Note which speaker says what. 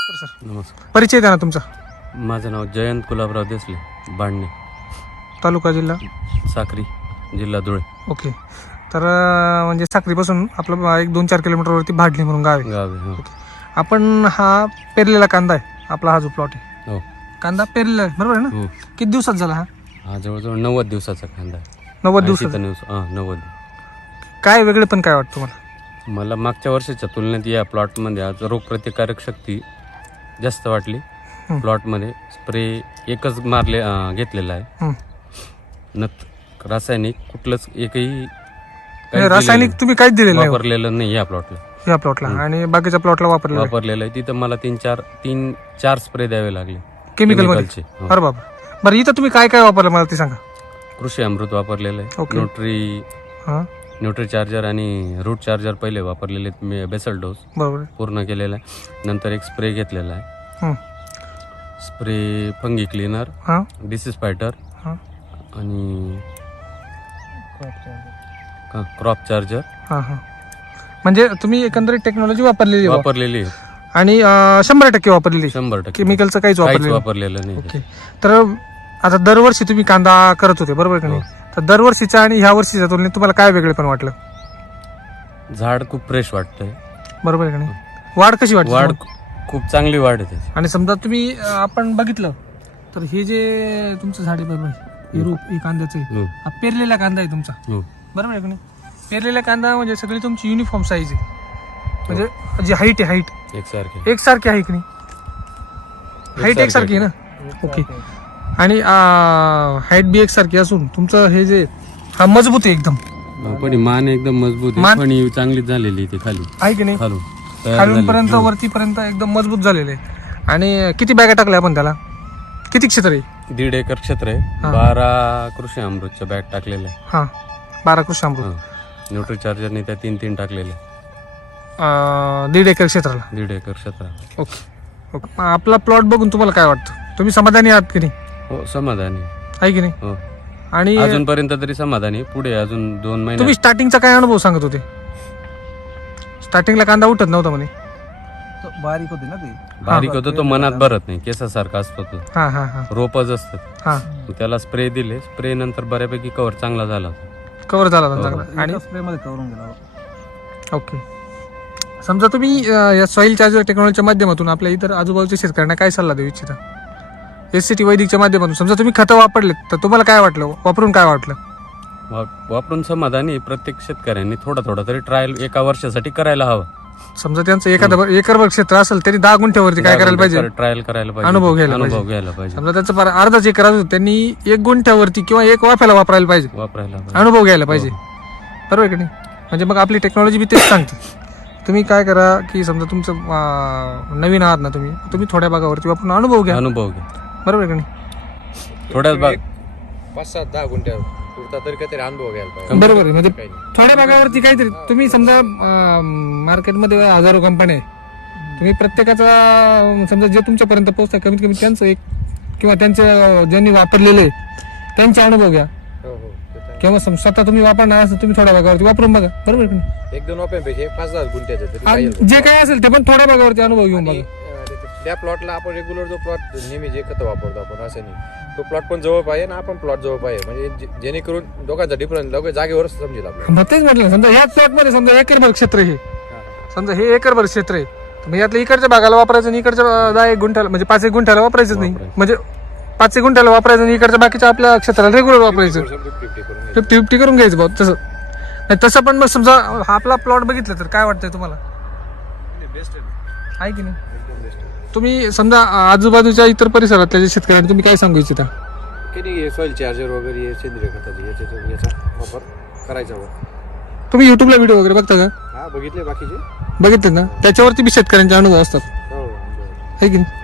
Speaker 1: नमस्कार सर.
Speaker 2: नमस्कार.
Speaker 1: परिचय द्या ना तुमचा.
Speaker 2: माझं नाव जयंत गुलाबराव देसले, बांडणे,
Speaker 1: तालुका जिल्हा
Speaker 2: साक्री, जिल्हा धुळे.
Speaker 1: ओके. तर म्हणजे साक्रीपासून आपलं एक 2-4 किलोमीटरवरती भाडणी म्हणून गाव आहे.
Speaker 2: गाव आहे.
Speaker 1: आपण हा पेरलेला कांदा आहे आपला, हा जो प्लॉट आहे
Speaker 2: हो
Speaker 1: कांदा पेरलेला आहे बरोबर आहे ना.
Speaker 2: हो.
Speaker 1: किती दिवसात झाला हा?
Speaker 2: हा जवळजवळ 90 दिवसाचा कांदा आहे.
Speaker 1: 90 दिवसात.
Speaker 2: 90.
Speaker 1: काय वेगळे पण काय वाटतं मला?
Speaker 2: मला मागच्या वर्षाच्या तुलनेत या प्लॉटमध्ये आज रोगप्रतिकारक शक्ती जास्त वाटली. प्लॉटमध्ये स्प्रे एकच घेतलेला आहे. नत रासायनिक कुठलंच एकही
Speaker 1: रासायनिक तुम्ही काहीच दिलेलं नाही
Speaker 2: वापरलेलं नाही या प्लॉटला.
Speaker 1: या प्लॉटला आणि बाकीच्या प्लॉटला
Speaker 2: वापरलेलं आहे. तिथं मला 3-4 स्प्रे द्यावे लागले
Speaker 1: केमिकल मध्ये. अरे बाबा. बरं इथं तुम्ही काय काय वापरलं मला ते सांगा.
Speaker 2: कृषी अमृत वापरलेलं आहे. न्यूट्री चार्जर आणि रूट चार्जर पहिले वापरलेले, मी बेसल डोस
Speaker 1: बरोबर
Speaker 2: पूर्ण केलेला आहे. नंतर एक स्प्रे घेतलेला आहे. Spray fungi cleaner, disease fighter आणि क्रॉप चार्जर.
Speaker 1: म्हणजे तुम्ही एकंदरीत टेक्नॉलॉजी वापरलेली
Speaker 2: आहे
Speaker 1: आणि 100% वापरलेली.
Speaker 2: 100%
Speaker 1: केमिकलचं काहीच
Speaker 2: वापरलेलं नाही.
Speaker 1: ओके. तर आता दरवर्षी तुम्ही कांदा करत होते बरोबर का नाही? तर दरवर्षीच्या आणि ह्या वर्षीच्या तुलनेत तुम्हाला काय वेगळे पण वाटलं?
Speaker 2: झाड खूप फ्रेश वाटतंय
Speaker 1: बरोबर आहे का नाही? वाढ कशी वाटते?
Speaker 2: वाढ खूप चांगली वाढ आहे.
Speaker 1: आणि समजा तुम्ही आपण बघितलं तर हे जे तुमचं झाड आहे बरोबर, हे रूप हे कांद्याचं आहे, हा पेरलेला कांदा आहे तुमचा बरोबर आहे का नाही? पेरलेला कांदा म्हणजे सगळी तुमची युनिफॉर्म साईज आहे, म्हणजे जी हाईट आहे हाईट एकसारखी आहे की नाही? हाईट एकसारखी आहे ना. ओके. आणि हाईट बी एकसारखी असून तुमचं हे जे हा मजबूत आहे एकदम.
Speaker 2: पण मान एकदम मजबूत आहे. पण चांगली झालेली ते खाली
Speaker 1: आहे की नाही? खालूनपर्यंत वरतीपर्यंत एकदम मजबूत झालेले आहे. आणि किती बॅगा टाकल्या आपण त्याला? किती क्षेत्र आहे?
Speaker 2: 1.5 एकर क्षेत्र आहे. 12 कृषी अमृतच्या बॅग टाकलेल्या आहे.
Speaker 1: हा 12 कृषी अमृत.
Speaker 2: न्यूट्री चार्जरने त्या 3 टाकलेल्या.
Speaker 1: 1.5 एकर क्षेत्राला.
Speaker 2: 1.5 एकर क्षेत्राला.
Speaker 1: ओके. आपला प्लॉट बघून तुम्हाला काय वाटतं? तुम्ही समाधानी आहात की नाही?
Speaker 2: हो समाधानी
Speaker 1: आहे की नाही?
Speaker 2: हो.
Speaker 1: आणि
Speaker 2: अजूनपर्यंत तरी समाधानी. पुढे अजून 2 महिने.
Speaker 1: तुम्ही स्टार्टिंगचा काय अनुभव सांगत होते? स्टार्टिंगला कांदा उठत नव्हता म्हणे.
Speaker 3: बारीक होते ना ते.
Speaker 2: बारीक होतो तो, मनात भरत नाही, केसासारखा असतो तो. रोपच असतात. त्याला स्प्रे दिले. स्प्रे नंतर बऱ्यापैकी कव्हर चांगला झाला.
Speaker 1: कव्हर झाला चांगला. आणि
Speaker 3: स्प्रे मध्ये कव्हर होऊन गेला.
Speaker 1: ओके. समजा तुम्ही या सॉइल चार्जर टेक्नॉलॉजीच्या माध्यमातून आपल्या इतर आजूबाजूच्या शेतकऱ्यांना काय सल्ला देऊ इच्छिता? SCT वैदिकच्या माध्यमातून समजा तुम्ही खतं वापरलेत तर तुम्हाला काय वाटलं? वापरून काय वाटलं?
Speaker 2: वापरून समाधानी. प्रत्येक शेतकऱ्यांनी थोडा तरी ट्रायल एका वर्षासाठी करायला हवा.
Speaker 1: समजा त्यांचं एखादं एकरभर क्षेत्र असेल तरी 10 गुंठ्यावरती काय करायला पाहिजे?
Speaker 2: ट्रायल करायला पाहिजे.
Speaker 1: अनुभव घ्यायला पाहिजे. समजा त्यांचं अर्धाच एकर असेल त्यांनी 1 गुंठ्यावरती किंवा 1 वाफ्याला वापरायला पाहिजे. अनुभव घ्यायला पाहिजे. बरोबर आहे की नाही? म्हणजे मग आपली टेक्नॉलॉजी बी तेच सांगते. तुम्ही काय करा की समजा तुमचं नवीन आहात ना, तुम्ही थोड्या भागावरती वापरून अनुभव घ्या. बरोबर आहे का नाही?
Speaker 2: थोड्याच भाग
Speaker 4: 5-10 गुंठ्यावर तरी काहीतरी अनुभव घ्यायला पाहिजे.
Speaker 1: बरोबर आहे. म्हणजे थोड्या भागावरती काहीतरी तुम्ही समजा मार्केटमध्ये हजारो कंपन्या आहे, तुम्ही प्रत्येकाचा समजा जे तुमच्यापर्यंत पोहोचतात कमीत कमी त्यांचं एक किंवा त्यांचे ज्यांनी वापरलेले त्यांचे अनुभव घ्या. किंवा स्वतः तुम्ही वापरणार असेल तुम्ही थोड्या भागावरती वापरून बघा. बरोबर आहे की नाही?
Speaker 4: 1-2 वाप्यांपेक्षा 5-10 गुंठ्याचं
Speaker 1: जे काय असेल ते पण थोड्या भागावरती अनुभव घेऊन बघा.
Speaker 4: त्या प्लॉटला आपण रेग्युलर जो प्लॉट नेहमी जे खतं वापरतो आपण, असं नाही तो प्लॉट पण जवळ पाहिजे ना आपण प्लॉट जवळ पाहिजे, म्हणजे जेणेकरून दोघांचा डिफरन्स दोघे जागेवरच समजेल आपल्याला.
Speaker 1: तेच म्हटलं. समजा ह्याच प्लॉट मध्ये समजा एकरभर क्षेत्र आहे, समजा हे एकरभर क्षेत्र आहे, तर यातल्या इकडच्या भागाला वापरायचं आणि इकडच्या 10 गुंठ्याला म्हणजे 5 गुंठ्याला वापरायचं नाही. म्हणजे 5 गुंठ्याला वापरायचं आणि इकडच्या बाकीच्या आपल्या क्षेत्राला रेग्युलर वापरायचं. 50-50 करून घ्यायचं भाऊ. तसं नाही तसं पण मग समजा आपला प्लॉट बघितलं तर काय वाटतंय तुम्हाला? आहे की नाही? तुम्ही समजा आजूबाजूच्या इतर परिसरातल्या जे शेतकऱ्यांना तुम्ही काय सांगू इच्छिता?
Speaker 4: की सॉइल चार्जर वगैरे सेंद्रिय खताचे याचा वापर करायचा.
Speaker 1: तुम्ही युट्यूबला व्हिडिओ वगैरे बघता का?
Speaker 4: बघितले बाकीचे
Speaker 1: बघितले ना, त्याच्यावरती बी शेतकऱ्यांचे अनुभव असतात.
Speaker 4: हो.
Speaker 1: आहे की नाही?